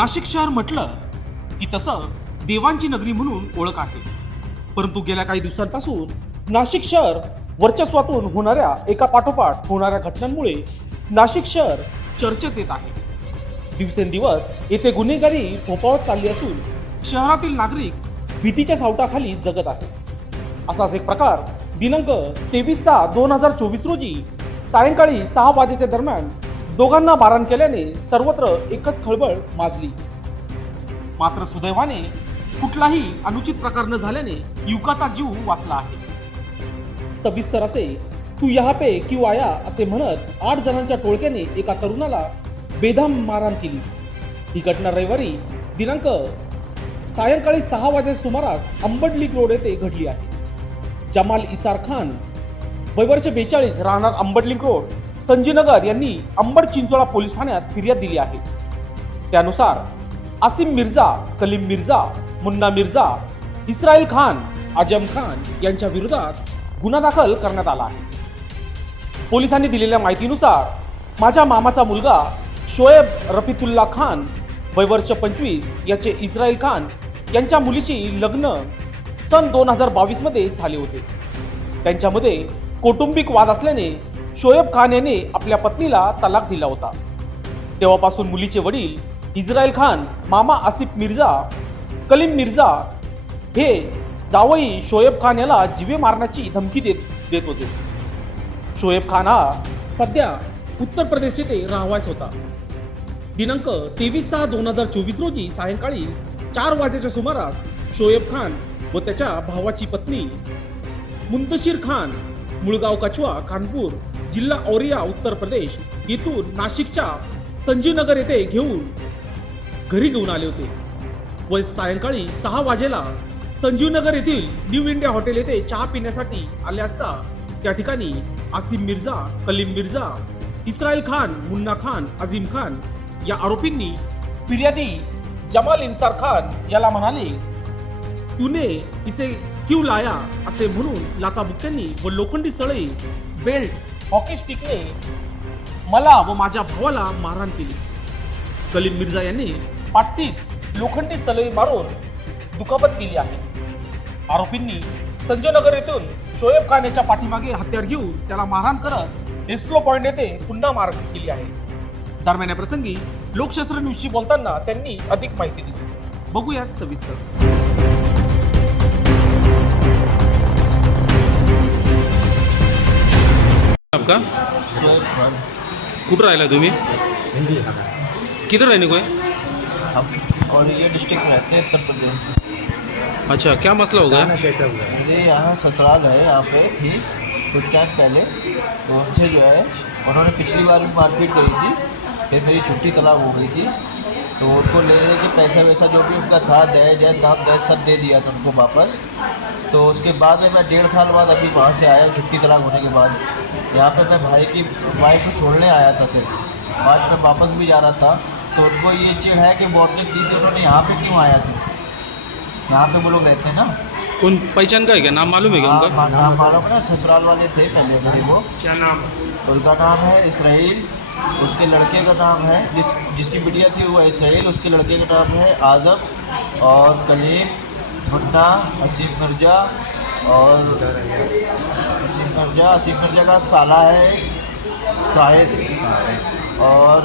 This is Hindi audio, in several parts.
नाशिक शहर म्हटलं की तसं देवांची नगरी म्हणून ओळख आहे. परंतु गेल्या काही दिवसांपासून नाशिक शहर वर्चस्वातून होणाऱ्या एका पाठोपाठ होणाऱ्या घटनांमुळे नाशिक शहर चर्चेत येत आहे. दिवसेंदिवस येथे गुन्हेगारी फोपावत चालली असून शहरातील नागरिक भीतीच्या सावटाखाली जगत आहे असाच एक प्रकार दिनांक तेवीस सहा दोन हजार चोवीस रोजी सायंकाळी सहा वाजेच्या दरम्यान दोघांना मारण केल्याने सर्वत्र एकच खळबळ माजली. मात्र सुदैवाने कुठलाही अनुचित प्रकार न झाल्याने युवकाचा जीव वाचला आहे. सविस्तर असे तू यहा पे किंवा आया? असे म्हणत आठ जणांच्या टोळक्याने एका तरुणाला बेधाम मारहाण केली. ही घटना रविवारी दिनांक सायंकाळी सहा वाजे सुमारास अंबडलीक रोड येथे घडली आहे. जमाल इसार खान वय वर्ष बेचाळीस राहणार अंबडलिंक रोड. संजीनगर यांनी अंबड चिंचोळा पोलीस ठाण्यात फिर्याद दिली आहे. त्यानुसार आसिम मिर्झा कलीम मिर्झा मुन्ना मिर्झा इस्रायल खान आजम खान यांच्या विरोधात गुन्हा दाखल करण्यात आला आहे. पोलिसांनी दिलेल्या माहितीनुसार माझ्या मामाचा मुलगा शोएब रफितुल्ला खान वयवर्ष पंचवीस याचे इस्रायल खान यांच्या मुलीशी लग्न सन दोन हजार बावीसमध्ये झाले होते. त्यांच्यामध्ये कौटुंबिक वाद असल्याने शोएब खान याने आपल्या पत्नीला तलाक दिला होता. तेव्हापासून मुलीचे वडील इस्रायल खान मामा आसिफ मिर्झा कलीम मिर्झा हे जावई शोएब खान याला जिवे मारण्याची धमकी देत देत होते. शोएब खान हा सध्या उत्तर प्रदेश येथे राहवास होता. दिनांक तेवीस सहा दोन हजार चोवीस रोजी सायंकाळी चार वाजेच्या सुमारास शोएब खान व त्याच्या भावाची पत्नी मुंतशीर खान मुळगाव कछवा खानपूर जिल्हा औरिया उत्तर प्रदेश. येथून नाशिकच्या संजीवनगर येथे घेऊन घरी घेऊन आले होते. व सायंकाळी सहा वाजेला संजीवनगर येथील न्यू इंडिया हॉटेल येथे चहा पिण्यासाठी आले असता त्या ठिकाणी आसिम मिर्झा कलीम मिर्झा इस्रायल खान मुन्ना खान अझीम खान या आरोपींनी फिर्यादी जमाल इन्सार खान याला म्हणाले तुने इसे क्यू लाया? असे म्हणून लाथाबुक्क्यांनी व लोखंडी सळई बेल्ट हॉकी स्टिकने मला व माझ्या भावाला मारहाण केली. कलीम मिर्झा यांनी पाठीत लोखंडी सलई मारून दुखापत केली आहे. आरोपींनी संजय नगर येथून शोएब खान याच्या पाठीमागे हत्यार घेऊन त्याला मारहाण करत एक्सप्लो पॉइंट येथे पुन्हा मार केली आहे. दरम्यान या प्रसंगी लोकशास्त्र न्यूजशी बोलताना त्यांनी अधिक माहिती दिली. बघूया सविस्तर. आपका? कुठं राहिला तुम्ही? किधर रहने को है हम और ये डिस्ट्रिक्ट में रहते हैं उत्तर प्रदेश। अच्छा क्या मसला होगा? मेरे यहाँ ससुराल है यहाँ पे थी कुछ टाइम पहले। तो उनसे जो है उन्होंने पिछली बार भी मारपीट करी थी फिर मेरी छुट्टी तलाब हो गई थी। तो उनको ले के पैसा वैसा जो भी उनका था दहेज है दाम दहेज सब दे दिया था उनको वापस। तो उसके बाद में मैं डेढ़ साल बाद अभी वहाँ से आया छुट्टी तलाक होने के बाद। यहाँ पे मैं भाई की वाइफ को छोड़ने आया था सिर्फ़। आज मैं वापस भी जा रहा था तो उनको ये चिड़ है कि वार्निंग दी थी उन्होंने यहाँ पे क्यों आया था यहाँ पे वो लोग रहते हैं ना। कौन पहचान का है क्या? नाम मालूम है क्या हाँ, उनका? नाम मालूम है ना ससुराल वाले थे पहले मेरे वो। क्या नाम उनका नाम है इसराइल उसके लड़के का नाम है जिस जिसकी बिटिया थी वो इसराइल उसके लड़के का नाम है आज़म और कलीम। मुन्ना असीम मिर्ज़ा और असीम मिर्ज़ा। असीम मिर्ज़ा का साला है शाहिद। और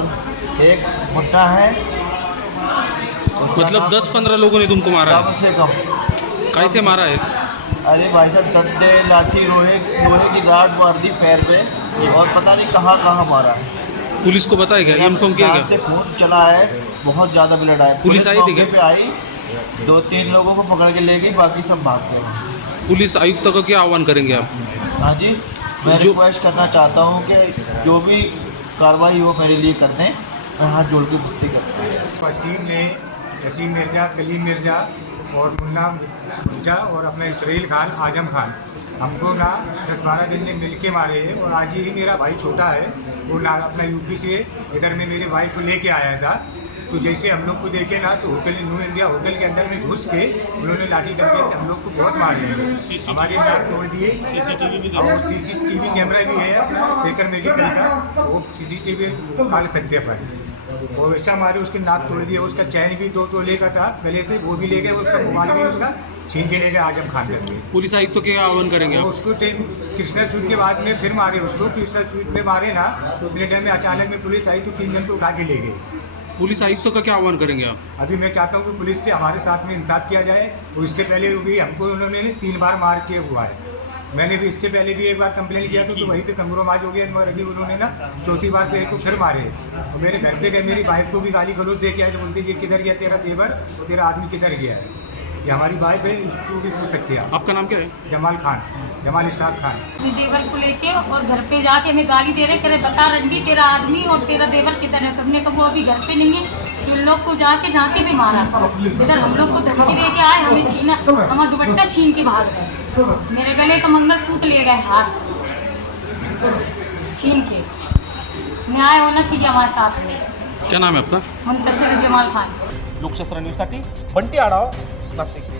एक मुन्ना है। मतलब दस पंद्रह लोगों ने तुमको मारा कम से कम। कैसे मारा है? अरे भाई साहब डंडे लाठी लोहे लोहे की राड मार दी पैर पे और पता नहीं कहाँ कहाँ मारा है। पुलिस को बताया क्या? इन्फॉर्म किया नाक से खून चला है बहुत ज़्यादा ब्लड आया। पुलिस आई थी पे आई। दो तीन लोगों को पकड़ के ले गई बाकी सब भाग गए पुलिस आयुक्त का क्या आह्वान करेंगे आप? हाँ जी मैं जो- रिक्वेस्ट करना चाहता हूँ कि जो भी कार्रवाई हो मेरे लिए कर दें मैं हाथ जोड़ के भुगती करता हूँ वसीम ने यसीम मिर्ज़ा कलीम मिर्ज़ा और मुन्ना मिर्ज़ा और अपने इसराइल खान आज़म खान। हमको ना दस बारह दिन में मिल के मारे हैं और आज ही मेरा भाई छोटा है वो ना अपना यूपी से इधर में मेरे भाई को लेके आया था। तो जैसे हम लोग को देखे ना तो होटल न्यू इंडिया होटल के अंदर में घुस के उन्होंने लाठी डंडे से हम लोग को बहुत मारे हैं हमारे नाक तोड़ दिए। और C C T V camera भी है अपना शेखर मेडिकल का वो सी सी टी वी निकाल सकते हैं अपन। वो वैसा मारे उसकी नाक तोड़ दिया उसका चैन भी दो तोले का था गले से वो भी ले गए उसका मोबाइल भी उसका। छीन के ले गए आज़म खान करके पुलिस आयुक्त को क्या आह्वान करेंगे आप? उसको कृष्णा सूट के बाद में फिर मारे उसको कृष्णा सूट में मारे ना तो उतने टाइम में अचानक में पुलिस आई तो तीन जन को उठा के ले गए। पुलिस आयुक्त का क्या आह्वान करेंगे आप? अभी मैं चाहता हूँ कि पुलिस से हमारे साथ में इंसाफ किया जाए और इससे पहले भी हमको उन्होंने तीन बार मार के हुआ है। मैंने भी इससे पहले भी एक बार कंप्लेन किया था तो वहीं पे कंप्रोमाइज हो गया मगर अभी उन्होंने ना चौथी बार पे को फिर मारे। और मेरे घर पे गए मेरी वाइफ को भी गाली गलौज दे के आए तो बोलते ये किधर गया तेरा तेवर? और तेरा आदमी किधर गया है? ये हमारी वाइफ है उसको भी पूछ सकते हैं आप। आपका नाम क्या है? जमाल खान जमाल इशाक खान। अपने देवर को लेके और घर पे जाके हमें गाली दे रहे करे बता रंडी तेरा आदमी और तेरा देवर किधर है? तो हमने कहा वो अभी घर पे नहीं है कि उन लोग को जाके जाके भी मारा। इधर हम लोग को धमकी दे के आए हमें छीना हमारा दुपट्टा छीन के भाग गए मेरे गले का मंगल मंगलसूत्र ले गए हाथ। छीन के। न्याय होना चाहिए हमारे साथ में। क्या नाम है आपका? मुंतशिर जमाल खान। लोकशास्त्र न्यूजसाठी बंटी आड़ाओ नाशिक।